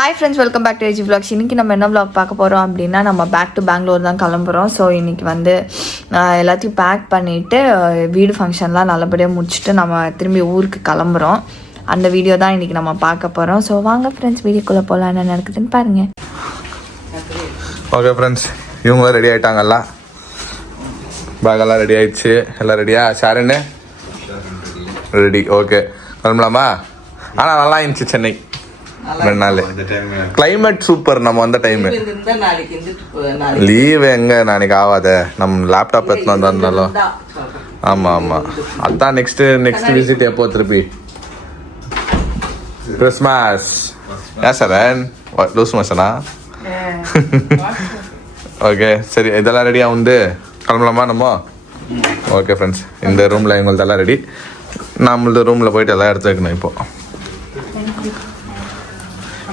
Hi friends, welcome back to AG vlogs. இன்றைக்கி நம்ம என்ன விளாக் பார்க்க போகிறோம் அப்படின்னா, நம்ம பேக் டு பெங்களூர் தான் கிளம்புறோம். ஸோ இன்றைக்கி வந்து எல்லாத்தையும் பேக் பண்ணிவிட்டு வீடு ஃபங்க்ஷன்லாம் நல்லபடியாக முடிச்சுட்டு நம்ம திரும்பி ஊருக்கு கிளம்புறோம். அந்த வீடியோ தான் இன்றைக்கி நம்ம பார்க்க போகிறோம். ஸோ வாங்க ஃப்ரெண்ட்ஸ், வீடியோக்குள்ளே போகலாம், என்ன நடக்குதுன்னு பாருங்கள். ஓகே ஃப்ரெண்ட்ஸ், இவங்களாம் ரெடி ஆகிட்டாங்கல்ல, பேக்கெல்லாம் ரெடி ஆகிடுச்சு. எல்லாம் ரெடியா? ஷாரன்னு ரெடி. ஓகே, கிளம்பலாமா? ஆனால் நல்லா இருந்துச்சு சென்னை 2 நாள். Climate super. நம்ம வந்த டைம் லீவ் எங்க நாளைக்கு ஆகாத, நம்ம லேப்டாப் எடுத்துன்னு வந்தாலும். ஆமாம் ஆமாம், அதான் நெக்ஸ்ட் விசிட் எப்போ திருப்பி? கிறிஸ்மஸ். ஏன் சார் லூஸ் மோஷனா? ஓகே சரி, இதெல்லாம் ரெடியாக வந்து கிளம்பலாமா நம்ம? ஓகே ஃப்ரெண்ட்ஸ், இந்த ரூமில் எங்களுதெல்லாம் ரெடி. நம்மளது ரூமில் போயிட்டு எல்லாம் எடுத்து வைக்கணும். இப்போது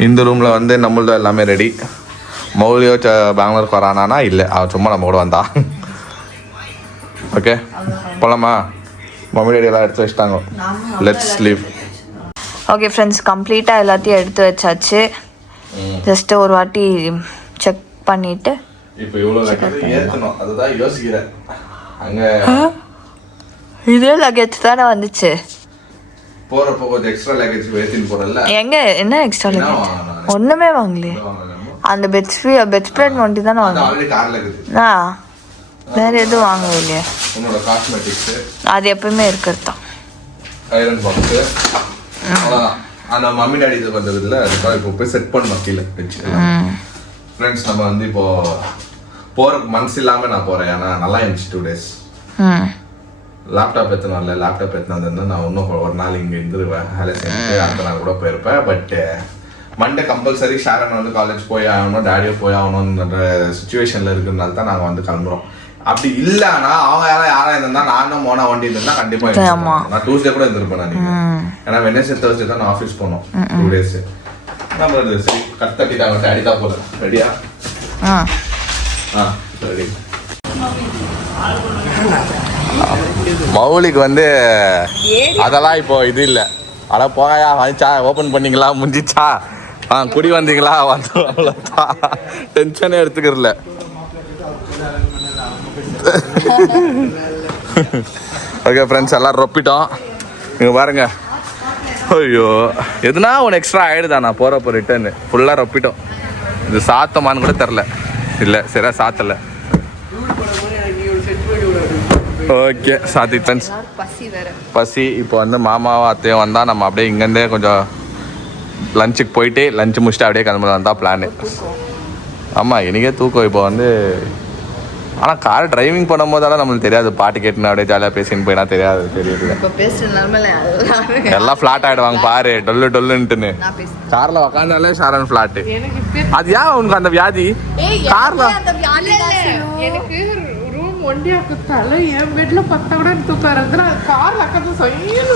இந்த ரூமில் வந்து நம்மளது எல்லாமே ரெடி. மௌலியோ பெங்களூருக்கு வரானா? இல்லை, அவன் சும்மா நம்ம கூட வந்தா. ஓகே போகலாமா? மம்மி டேடி எல்லாம் எடுத்து வச்சுட்டாங்க. Let's leave. ஓகே ஃப்ரெண்ட்ஸ், கம்ப்ளீட்டாக எல்லாத்தையும் எடுத்து வச்சாச்சு. ஜஸ்ட்டு ஒரு வாட்டி செக் பண்ணிவிட்டு இப்போ இவ்வளோ ஏற்றணும், அதுதான் யோசிக்கிறேன். அங்கே இதே லக்கேஜ் தானே வந்துச்சு. போறப்போ கொஞ்சம் எக்ஸ்ட்ரா லக்கேஜ் ஏற்றின்னு போறல. எங்க என்ன எக்ஸ்ட்ரா லக்கேஜ்? ஒண்ணுமே வாங்கலையே. அந்த பெட் ஸ்ப்ரெட் ஒண்டி தானே வாங்க. வேற எதுவும் வாங்கவே இல்லையே. உன்னோட காஸ்மெட்டிக்ஸ் அது எப்பவுமே இருக்கிறது தான். ஐரன் பாக்ஸ் அவ்வளோதான். அந்த மம்மி டாடி இது வந்தது இல்லை, அதுக்காக இப்போ போய் செட் பண்ணணும் கீழே வச்சு. ஃப்ரெண்ட்ஸ், நம்ம வந்து இப்போ போறதுக்கு மனசு இல்லாமல் நான் போறேன். ஏன்னா நல்லா இருந்துச்சு 2 days. லேப்டாப் எத்தனை வரல, லேப்டாப் எத்தனை வந்திருந்தா நான் இன்னும் ஒரு நாள் இங்கே இருந்து வேலை செஞ்சுட்டு அடுத்த நாள் கூட போயிருப்பேன். பட் மண்டே கம்பல்சரி ஷாரன் வந்து காலேஜ் போய் ஆகணும், டேடியோ போய் ஆகணுன்ற சுச்சுவேஷனில் இருக்கிறதுனால தான் நாங்கள் வந்து கிளம்புறோம். அப்படி இல்லைன்னா அவங்க யாரா இருந்தா நானும் மோனா வண்டி இருந்தா கண்டிப்பாக நான் Tuesday கூட இருந்திருப்பேன். நான் ஏன்னா Wednesday Thursday தான் நான் ஆஃபீஸ் போனோம் 2 days. நம்ம சரி கட் தட்டிட்டாங்க, டேடி தான் போல. ரெடியா? ரெடி. மௌலிக்கு வந்து அதெல்லாம் இப்போ இது இல்லை. அட போகையா, வந்துச்சா, ஓப்பன் பண்ணிங்களா, முடிஞ்சிச்சா, குடி வந்தீங்களா, வந்து அவ்வளோதான். டென்ஷனே எடுத்துக்கிறல. ஓகே ஃப்ரெண்ட்ஸ், எல்லாம் ரொப்பிட்டோம். இங்கே பாருங்க. ஐயோ, எதுனா ஒன்று எக்ஸ்ட்ரா ஆகிடுதா? நான் போகிறப்போ ரிட்டர்னு ஃபுல்லாக ரொப்பிட்டோம். இது சாத்தமானு கூட தெரில. இல்லை சரியா சாத்தலை. ஓகே சாத்தி ஃப்ரெண்ட்ஸ், பசி. இப்போ வந்து மாமாவும் அத்தையும் வந்தால் நம்ம அப்படியே இங்கேருந்தே கொஞ்சம் லஞ்சுக்கு போயிட்டு லஞ்சு முடிச்சுட்டு அப்படியே கிளம்புறது தான் பிளானு. ஆமாம், எனக்கே தூக்கம் இப்போ வந்து. ஆனால் கார் டிரைவிங் பண்ணும் போதெல்லாம் நம்மளுக்கு தெரியாது. பாட்டு கேட்டுன்னு அப்படியே ஜாலியாக பேசின்னு போயினா தெரியாது. தெரியல, எல்லாம் ஃப்ளாட் ஆகிடுவாங்க பாரு, டொல்லு டொல்லுன்ட்டுன்னு. காரில் உக்காந்தாலே ஷாரன் ஃப்ளாட்டு. அது ஏன் உனக்கு அந்த வியாதி? காரில்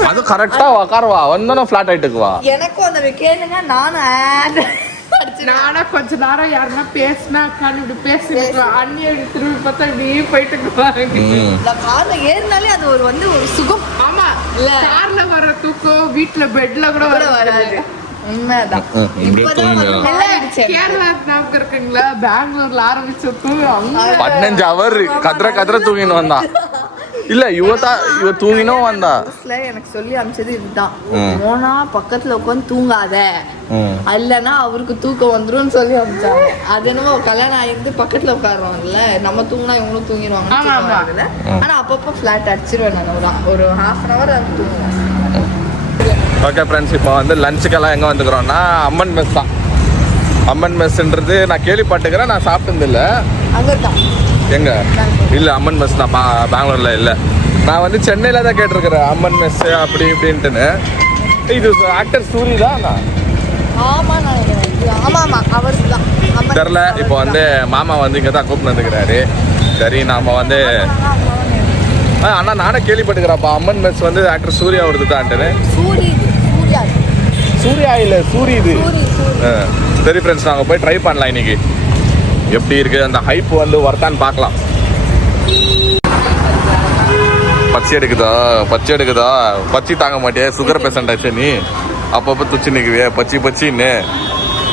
அது கரெக்டா உக்காருவா, வந்தோம் ஃபிளாட் ஆயிட்டுக்குவா. எனக்கும் அந்த கேளுங்க, நானா கொஞ்ச நேரம் யாருன்னா பேசினா இப்படி பேசிட்டு அண்ணிய திரும்பி பார்த்தா இப்படியே போயிட்டு கார்ல ஏறினாலே அது ஒரு வந்து ஒரு சுகம். ஆமா, கார்ல வர தூக்கம் வீட்டுல பெட்ல கூட வராது. உண்மைதான். கேரளா ஞாபகம் இருக்குங்களா? பெங்களூர்ல ஆரம்பிச்ச தூக்கம் 15 hour கத்திர தூங்கின்னு வந்தான். இல்ல இவ தூங்கினும் வந்தா. எனக்கு சொல்லி அமிச்சது இதுதான், மோனா பக்கத்துல உட்காந்து தூங்காத, இல்லன்னா அவருக்கு தூக்கம் வந்துரும் சொல்லி அமிச்சாங்க. அது என்னமோ கல்யாணம் ஆயிருந்து பக்கத்துல உட்காருவாங்கல்ல, நம்ம தூங்கினா இவங்களும் தூங்கிடுவாங்க. ஆனா அப்பப்போ ஃபிளாட் அடிச்சிருவேன் நான். ஒரு 1/2 hour அது தூங்குவேன். ஓகே ஃப்ரெண்ட்ஸ், இப்போ வந்து லஞ்சுக்கெல்லாம் எங்கே வந்துக்கிறோன்னா அம்மன் மெஸ் தான். அம்மன் மெஸ்ன்றது நான் கேள்விப்பட்டுக்கிறேன், நான் சாப்பிட்டதில்லை. அங்கே தான் எங்கே? இல்லை, அம்மன் மெஸ் தான் பெங்களூரில் இல்லை. நான் வந்து சென்னையில் தான் கேட்டிருக்கிறேன் அம்மன் மெஸ்ஸு அப்படி இப்படின்ட்டுன்னு. இது ஆக்டர் சூரி தான். தெரில. இப்போ வந்து மாமா வந்து இங்கே தான் கூப்பிட்டு வந்துக்கிறாரு. சரி, நாம் வந்து அண்ணா நானே கேள்விப்பட்டுக்கிறப்பா அம்மன் மெஸ் வந்து ஆக்டர் சூர்யா வருது தான்ட்டுன்னு. சூர்யா இல்லை, சூரி இது. சரி ஃப்ரெண்ட்ஸ், நாங்கள் போய் ட்ரை பண்ணலாம் இன்னைக்கு. எப்படி இருக்குது அந்த ஹைப் வந்து ஒர்த்தான்னு பார்க்கலாம். பச்சி எடுக்குதா? பச்சி தாங்க மாட்டியா? சுகர் பேஷண்ட் ஆச்சு நீ. அப்பப்போ துச்சு நிற்குவியே பச்சின்னு.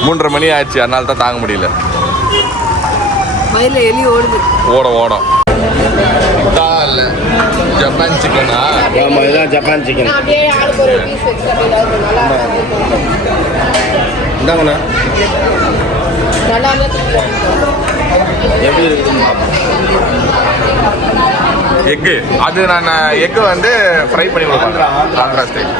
3:30 மணி ஆயிடுச்சு, அதனால தான் தாங்க முடியல. வயலில் எலி ஓடுது. ஓடும் இல்ல ஜப்பான் சிக்கனா? ஆமாம், இதுதான் ஜப்பான் சிக்கன். அப்படியே ஆளுக்கு ஒரு பீஸ் வச்சு இந்தாங்கண்ணா, நல்லா எப்படி இருக்குன்னு பார்ப்போம். எக்கு, அது நான் எக்கு வந்து ஃப்ரை பண்ணி கொடுப்பேன். ஆந்திரா ஸ்டைல்.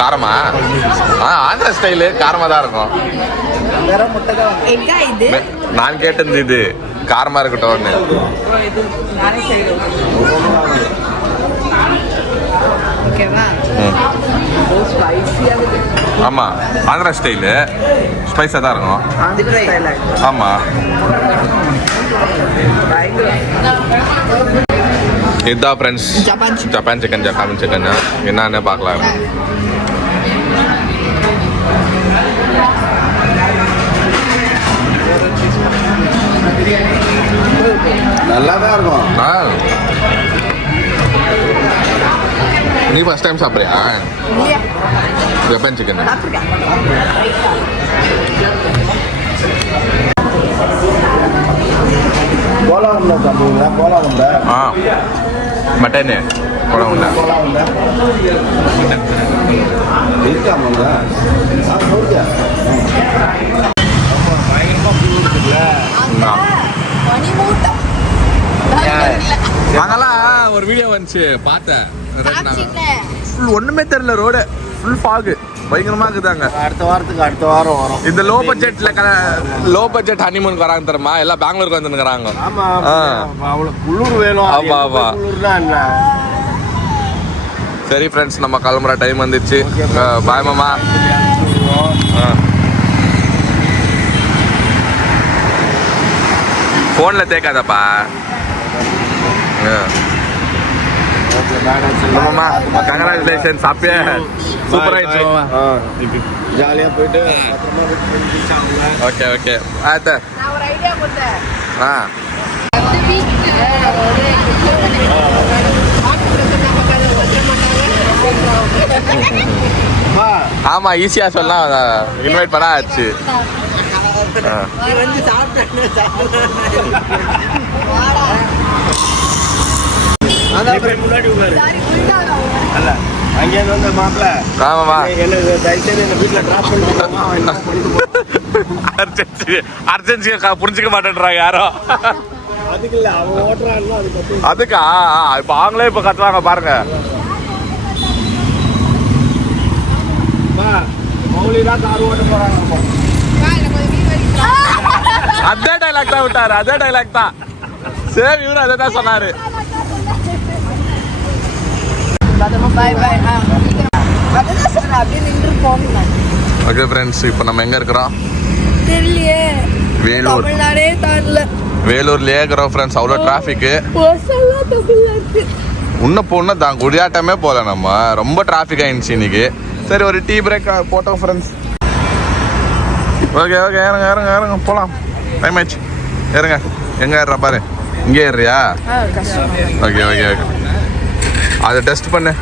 காரமா? ஆந்திரா ஸ்டைலு காரமாக தான் இருக்கும். எங்கா இது? நான் கேட்டது இது காரமா இருக்கட்டும். ஓகேவா? ஆமா, ஆந்திரா ஸ்டைலு ஸ்பைஸாக தான் இருக்கும். ஆமா, இதுதான் ஃப்ரெண்ட்ஸ் ஜப்பான் சிக்கன். என்னன்னு பார்க்கலாம். நல்லா தான் இருக்கும். நீ ஃபர்ஸ்ட் டைம் சாப்பிட்றியா ஜப்பான் சிக்கன்? கோலா உண்டை சாப்பிடுவீங்களா? கோலா உண்டை, மட்டனு கோலா உண்டை இருக்காமங்க. பயங்கரமாக பூ இருக்குல்ல. அங்கெல்லாம் ஒரு வீடியோ வந்துச்சு பார்த்தேன். ஒண்ணுமே தெரியல, ரோடு ஃபுல் ஃபாகு, பயங்கரமா இருக்குதாங்க. அடுத்த வாரம் வரும். இந்த லோ பட்ஜெட் ஹனிமூனுக்கு வராங்க தெரியுமா? எல்லாம் பெங்களூருக்கு வந்துருக்காங்க. ஆமா, அவ்வளவு குளிர் வேணும். ஆமா ஆமா. குளிர்னா என்ன? சரி ஃப்ரெண்ட்ஸ், நம்ம கிளம்புற டைம் வந்துச்சு. பாய் மாமா. ஃபோன்ல தேக்காதப்பா. மாமா கங்க்ராச்சுலேஷன், சாப்பியா? சூப்பர் ஆயிடுச்சு மாமா. ஜாலியாக போயிட்டு ஓகே ஓகே. ஆத்த நான் ஒரு ஐடியா கொடுத்தேன். ஆமா, ஈஸியா சொல்லலாம். இன்வைட் பண்ண ஆச்சு. முன்னாடி அல்ல, அங்கேருந்து வந்த மாப்பிள்ள. ஆமாமா, எனக்கு தயவுசெய்து எங்கள் வீட்டில் ட்ராப் பண்ணிட்டு அர்ஜென்சி புரிஞ்சுக்க மாட்டேன்றாங்க யாரும். அதுக்கு இல்லை, அவன் ஓட்டுறான்னா அது பற்றி. அதுக்கா இப்ப அவங்களே இப்ப கத்துவாங்க பாருங்க. மௌலி தான் கார் ஓட்ட போறாங்க. அதே டைலாக் தான் விட்டாரு, அதே டைலாக் தான். சரி, இவரு அதே தான் சொன்னாரு. ஓகே ஃப்ரெண்ட்ஸ், இப்போ நம்ம எங்க இருக்கிறோம்? தெரியலையே. வேலூர். தமிழ்நாடே தாண்டல. வேலூர்லயே இருக்கிறோம் ஃப்ரெண்ட்ஸ். அவ்வளோ டிராஃபிக்கு. இன்னும் போனால் தான் குடியாட்டமே போகல, நம்ம ரொம்ப டிராஃபிக் ஆயிடுச்சு இன்னைக்கு. சரி, ஒரு டீ பிரேக் போட்டோம் ஃப்ரெண்ட்ஸ். ஓகே ஓகே, இறங்க போகலாம். டைம் ஆயிடுச்சு, ஏறுங்க. எங்கே ஏறுறா பாரு, இங்கே ஏறுறியா? ஓகே ஓகே ஓகே, அதை டெஸ்ட் பண்ணு.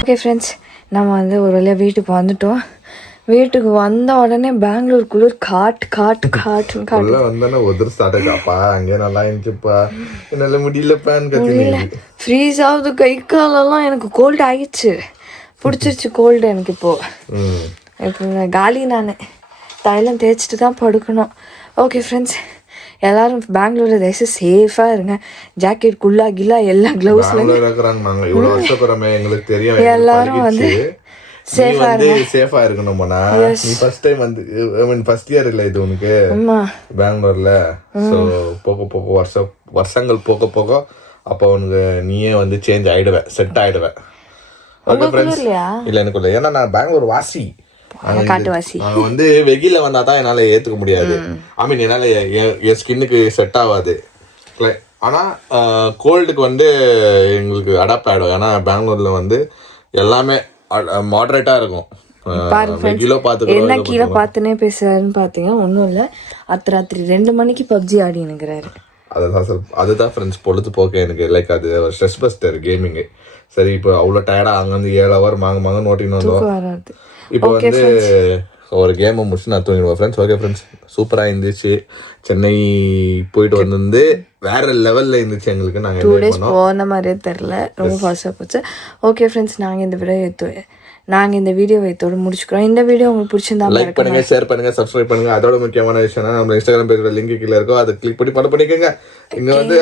ஓகே ஃப்ரெண்ட்ஸ், நம்ம வந்து ஒரு வழியாக வீட்டுக்கு வந்துட்டோம். வீட்டுக்கு வந்த உடனே பெங்களூர் குளிர் காட்டுன்னு வந்தோன்னே ஒதுர் ஸ்டார்ட் ஆச்சாப்பா. அங்கே நல்லா இருந்துச்சுப்பா, என்னால் முடியல. ஃப்ரீஸ் ஆகுது, கை காலெல்லாம். எனக்கு கோல்டு ஆகிடுச்சு, பிடிச்சிருச்சு கோல்டு எனக்கு. இப்போ காலி. நான் தைலம் தேய்ச்சிட்டு தான் படுக்கணும். ஓகே ஃப்ரெண்ட்ஸ், எல்லாரும் பெங்களூர்ல தயவுசெய்து சேஃபா இருங்க. ஜாக்கெட் குல்லா கில்லா எல்லா கிளவுஸ்ல எல்லாரும் வந்து சேஃபா இருங்க. சேஃபா இருக்கணும்னா நீ ஃபர்ஸ்ட் டைம் வந்து ஃபர்ஸ்ட் இயர் இல்ல இது உனக்கு பெங்களூர்ல. சோ போக வருஷங்கள் போக அப்ப உனக்கு நீயே வந்து சேஞ்ச் ஆயிடுவ, செட் ஆயிடுவ. ஓகே ஃப்ரெண்ட்ஸ், இல்ல எனக்கு இல்ல, ஏன்னா நான் பெங்களூர் வாசி. காட்டுவாசி. வந்து வெயில வந்தாதான் என்னால ஏத்துக்க முடியாது. ஐ மீன் என்னால என் ஸ்கின்னுக்கு செட் ஆகாது. ஆனா கோல்டுக்கு வந்து எங்களுக்கு அடாப்ட் ஆயிடும். ஏன்னா பெங்களூர்ல வந்து எல்லாமே மாடரேட்டா இருக்கும். என்ன கீழே பார்த்துனே பேசுறாருன்னு பாத்தீங்கன்னா ஒன்றும் இல்லை. அர்த்தராத்திரி 2 மணிக்கு பப்ஜி ஆடி நிற்கிறாரு. அதுதான் ஃப்ரெண்ட்ஸ் பொழுதுபோக்கு எனக்கு. லைக் அது ஸ்ட்ரெஸ் பஸ்டர் கேமிங்கு. சரி இப்போ அவ்வளோ டயர்டாக அங்கேருந்து 7 hour மாங்க நோட்டின்னு வந்தோம். வராது. இப்போ வந்து ஒரு கேமை முடிச்சு நான் தூங்கிடுவேன் ஃப்ரெண்ட்ஸ். ஓகே ஃப்ரெண்ட்ஸ், சூப்பராக இருந்துச்சு. சென்னை போயிட்டு வந்து வேற லெவலில் இருந்துச்சு எங்களுக்கு. நாங்கள் 2 days போன மாதிரியே தெரில, ரொம்ப ஃபாஸ்ட்டாக போச்சு. ஓகே ஃப்ரெண்ட்ஸ், நாங்கள் இந்த வீடியோவை இதோட முடிச்சுக்கிறோம். இந்த வீடியோ உங்களுக்கு பிடிச்சிருந்தா லைக் பண்ணுங்க, ஷேர் பண்ணுங்க, சப்ஸ்கிரைப் பண்ணுங்க. அதோட முக்கியமான விஷயம் நம்ம இன்ஸ்டாகிராம் பேஜோட லிங்க் கீழே இருக்கும், அதை கிளிக் பண்ணி பண்ணிக்கோங்க. இங்க வந்து